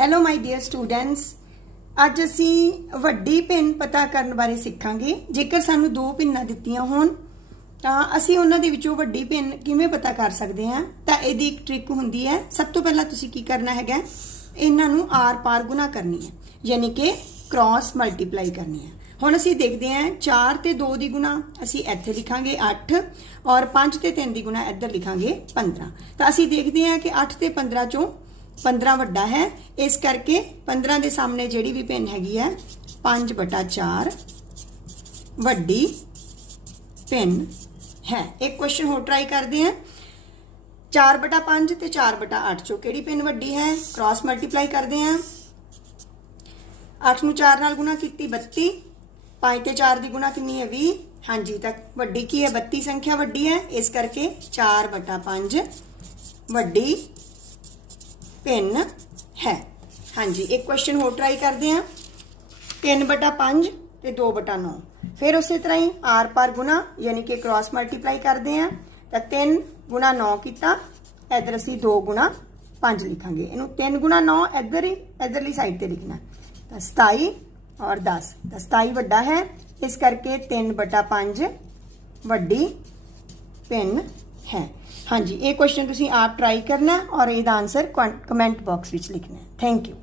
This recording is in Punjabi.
ਹੈਲੋ ਮਾਈ ਡੀਅਰ ਸਟੂਡੈਂਟਸ ਅੱਜ ਅਸੀਂ ਵੱਡੀ ਪਿੰਨ ਪਤਾ ਕਰਨ ਬਾਰੇ ਸਿੱਖਾਂਗੇ। ਜੇਕਰ ਸਾਨੂੰ ਦੋ ਪਿੰਨਾਂ ਦਿੱਤੀਆਂ ਹੋਣ, ਤਾਂ ਅਸੀਂ ਉਹਨਾਂ ਦੇ ਵਿੱਚੋਂ ਵੱਡੀ ਪਿੰਨ ਕਿਵੇਂ ਪਤਾ ਕਰ ਸਕਦੇ ਹਾਂ? ਤਾਂ ਇਹਦੀ ਇੱਕ ਟ੍ਰਿਕ ਹੁੰਦੀ ਹੈ। ਸਭ ਤੋਂ ਪਹਿਲਾਂ ਤੁਸੀਂ ਕੀ ਕਰਨਾ ਹੈਗਾ? ਇਹਨਾਂ ਨੂੰ ਆਰ ਪਾਰ ਗੁਣਾ ਕਰਨੀ ਹੈ। ਯਾਨੀ ਕਿ ਕ੍ਰਾਸ ਮਲਟੀਪਲਾਈ ਕਰਨੀ ਹੈ। ਹੁਣ ਅਸੀਂ ਦੇਖਦੇ ਹਾਂ 4 ਤੇ 2 ਦੀ ਗੁਣਾ ਅਸੀਂ ਇੱਥੇ ਲਿਖਾਂਗੇ 8 ਔਰ 5 ਤੇ 3 ਦੀ ਗੁਣਾ ਇੱਧਰ ਲਿਖਾਂਗੇ 15 ਤਾਂ ਅਸੀਂ ਦੇਖਦੇ ਹਾਂ ਕਿ 8 ਤੇ 15 ਚੋਂ 15 ਵੱਡਾ ਹੈ। ਇਸ ਕਰਕੇ 15 ਦੇ ਸਾਹਮਣੇ ਜਿਹੜੀ ਵੀ ਪਿੰਨ ਹੈਗੀ ਹੈ 5 ਬਟਾ 4 ਵੱਡੀ ਪਿੰਨ ਹੈ। ਇੱਕ ਕੁਐਸਚਨ ਹੋਰ ਟਰਾਈ ਕਰਦੇ ਹਾਂ। 4 ਬਟਾ 5 ਤੇ 4 ਬਟਾ 8 ਚੋਂ ਕਿਹੜੀ ਪਿੰਨ ਵੱਡੀ ਹੈ ਕ੍ਰਾਸ ਮਲਟੀਪਲਾਈ ਕਰਦੇ ਹਾਂ। 8 ਨੂੰ 4 ਨਾਲ ਗੁਣਾ ਕੀਤੀ 32 5 ਤੇ 4 ਦੀ ਗੁਣਾ ਕਿੰਨੀ ਹੈ 20 ਹਾਂਜੀ, ਤਾਂ ਵੱਡੀ ਕੀ ਹੈ? 32 ਸੰਖਿਆ ਵੱਡੀ ਹੈ। ਇਸ ਕਰਕੇ 4 ਬਟਾ 5 ਵੱਡੀ ਪਿੰਨ ਹੈ। ਹਾਂਜੀ, ਇੱਕ ਕੁਐਸਚਨ ਹੋਰ ਟਰਾਈ ਕਰਦੇ ਹਾਂ। 3 ਬਟਾ 5 ਤੇ 2 ਬਟਾ 9 ਫਿਰ ਉਸੇ ਤਰ੍ਹਾਂ ਹੀ ਆਰ ਪਾਰ ਗੁਣਾ, ਯਾਨੀ ਕਿ ਕ੍ਰਾਸ ਮਲਟੀਪਲਾਈ ਕਰਦੇ ਹਾਂ। ਤਾਂ 3 ਗੁਣਾ 9 ਕੀਤਾ, ਇਧਰ ਅਸੀਂ 2 ਗੁਣਾ 5 ਲਿਖਾਂਗੇ। ਇਹਨੂੰ 3 ਗੁਣਾ 9 ਇਧਰ ਹੀ, ਇਧਰਲੀ ਸਾਈਡ ਤੇ ਲਿਖਣਾ। ਤਾਂ 27 ਔਰ 10 ਤਾਂ 27 ਵੱਡਾ ਹੈ। ਇਸ ਕਰਕੇ 3 ਬਟਾ 5 ਵੱਡੀ ਪਿੰਨ ਹੈ। ਹਾਂਜੀ, ਇਹ ਕੁਐਸਚਨ ਤੁਸੀਂ ਆਪ ਟਰਾਈ ਕਰਨਾ ਔਰ ਇਹਦਾ ਆਨਸਰ ਕਮੈਂਟ ਬਾਕਸ ਵਿੱਚ ਲਿਖਣਾ ਥੈਂਕ ਯੂ